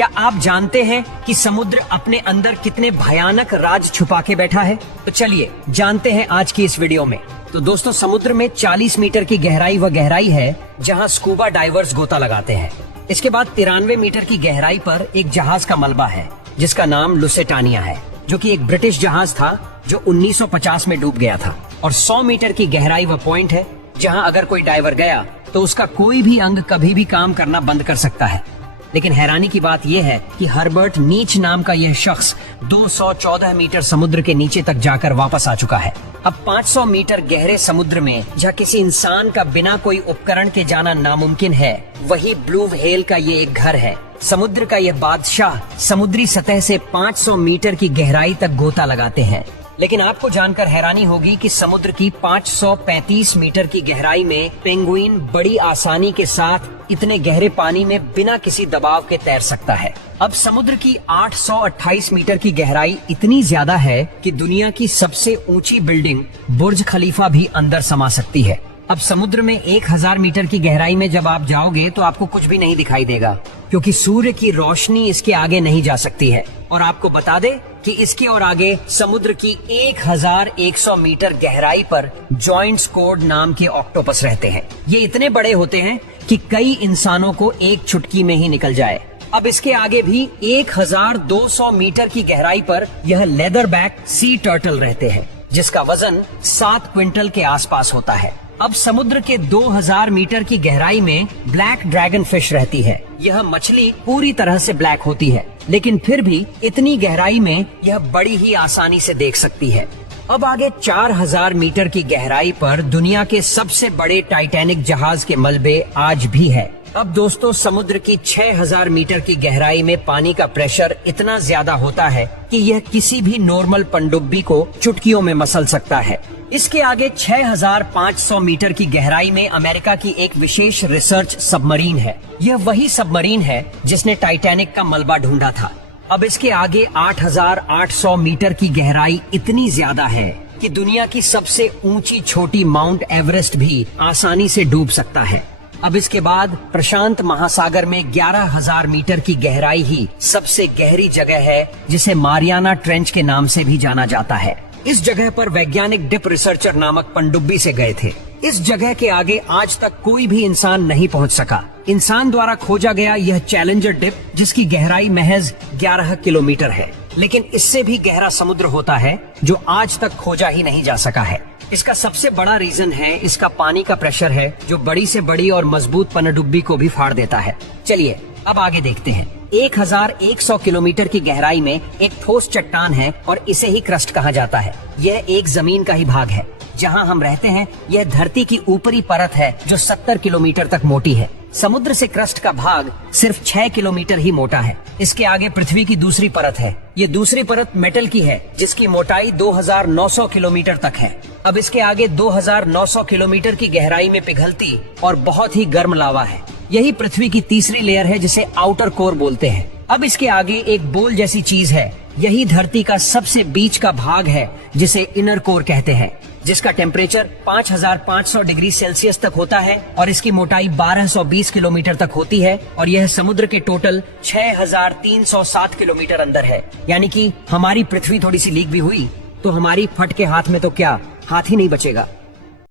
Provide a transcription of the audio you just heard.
क्या आप जानते हैं कि समुद्र अपने अंदर कितने भयानक राज छुपा के बैठा है? तो चलिए जानते हैं आज की इस वीडियो में। तो दोस्तों, समुद्र में 40 मीटर की गहराई है जहां स्कूबा डाइवर्स गोता लगाते हैं। इसके बाद 93 मीटर की गहराई पर एक जहाज का मलबा है जिसका नाम लुसेटानिया है, जो कि एक ब्रिटिश जहाज था जो 1950 में डूब गया था। और 100 मीटर की गहराई वह पॉइंट है जहां अगर कोई डाइवर गया तो उसका कोई भी अंग कभी भी काम करना बंद कर सकता है। लेकिन हैरानी की बात यह है कि हर्बर्ट नीच नाम का यह शख्स 214 मीटर समुद्र के नीचे तक जाकर वापस आ चुका है। अब 500 मीटर गहरे समुद्र में जहाँ किसी इंसान का बिना कोई उपकरण के जाना नामुमकिन है, वही ब्लू व्हेल का ये एक घर है। समुद्र का यह बादशाह समुद्री सतह से 500 मीटर की गहराई तक गोता लगाते हैं। लेकिन आपको जानकर हैरानी होगी कि समुद्र की 535 मीटर की गहराई में पेंगुइन बड़ी आसानी के साथ इतने गहरे पानी में बिना किसी दबाव के तैर सकता है। अब समुद्र की 828 मीटर की गहराई इतनी ज्यादा है कि दुनिया की सबसे ऊंची बिल्डिंग बुर्ज खलीफा भी अंदर समा सकती है। अब समुद्र में 1000 मीटर की गहराई में जब आप जाओगे तो आपको कुछ भी नहीं दिखाई देगा, क्योंकि सूर्य की रोशनी इसके आगे नहीं जा सकती है। और आपको बता दे कि इसके और आगे समुद्र की 1100 मीटर गहराई पर जॉइंट स्क्वाड नाम के ऑक्टोपस रहते हैं। ये इतने बड़े होते हैं कि कई इंसानों को एक चुटकी में ही निकल जाए। अब इसके आगे भी 1200 मीटर की गहराई पर यह लेदर बैक सी टर्टल रहते हैं, जिसका वजन 7 क्विंटल के आसपास होता है। अब समुद्र के 2000 मीटर की गहराई में ब्लैक ड्रैगन फिश रहती है। यह मछली पूरी तरह से ब्लैक होती है, लेकिन फिर भी इतनी गहराई में यह बड़ी ही आसानी से देख सकती है। अब आगे 4000 मीटर की गहराई पर दुनिया के सबसे बड़े टाइटैनिक जहाज के मलबे आज भी है। अब दोस्तों, समुद्र की 6000 मीटर की गहराई में पानी का प्रेशर इतना ज्यादा होता है कि यह किसी भी नॉर्मल पनडुब्बी को चुटकियों में मसल सकता है। इसके आगे 6500 मीटर की गहराई में अमेरिका की एक विशेष रिसर्च सबमरीन है। यह वही सबमरीन है जिसने टाइटैनिक का मलबा ढूंढा था। अब इसके आगे 8800 मीटर की गहराई इतनी ज्यादा है कि दुनिया की सबसे ऊंची छोटी माउंट एवरेस्ट भी आसानी से डूब सकता है। अब इसके बाद प्रशांत महासागर में 11000 मीटर की गहराई ही सबसे गहरी जगह है, जिसे मारियाना ट्रेंच के नाम से भी जाना जाता है। इस जगह पर वैज्ञानिक डिप रिसर्चर नामक पनडुब्बी से गए थे। इस जगह के आगे आज तक कोई भी इंसान नहीं पहुंच सका। इंसान द्वारा खोजा गया यह चैलेंजर डिप, जिसकी गहराई महज 11 किलोमीटर है, लेकिन इससे भी गहरा समुद्र होता है जो आज तक खोजा ही नहीं जा सका है। इसका सबसे बड़ा रीजन है इसका पानी का प्रेशर है, जो बड़ी से बड़ी और मजबूत पनडुब्बी को भी फाड़ देता है। चलिए अब आगे देखते हैं। 1100 किलोमीटर की गहराई में एक ठोस चट्टान है और इसे ही क्रस्ट कहा जाता है। यह एक जमीन का ही भाग है। जहां हम रहते हैं यह धरती की ऊपरी परत है जो 70 किलोमीटर तक मोटी है। समुद्र से क्रस्ट का भाग सिर्फ 6 किलोमीटर ही मोटा है। इसके आगे पृथ्वी की दूसरी परत है। ये दूसरी परत मेटल की है, जिसकी मोटाई 2900 किलोमीटर तक है। अब इसके आगे 2900 किलोमीटर की गहराई में पिघलती और बहुत ही गर्म लावा है। यही पृथ्वी की तीसरी लेयर है, जिसे आउटर कोर बोलते हैं। अब इसके आगे एक बोल जैसी चीज है। यही धरती का सबसे बीच का भाग है, जिसे इनर कोर कहते हैं, जिसका टेम्परेचर 5500 डिग्री सेल्सियस तक होता है और इसकी मोटाई 1220 किलोमीटर तक होती है। और यह समुद्र के टोटल 6307 किलोमीटर अंदर है। यानी कि हमारी पृथ्वी थोड़ी सी लीक भी हुई तो हमारी फट के हाथ में तो क्या, हाथ ही नहीं बचेगा।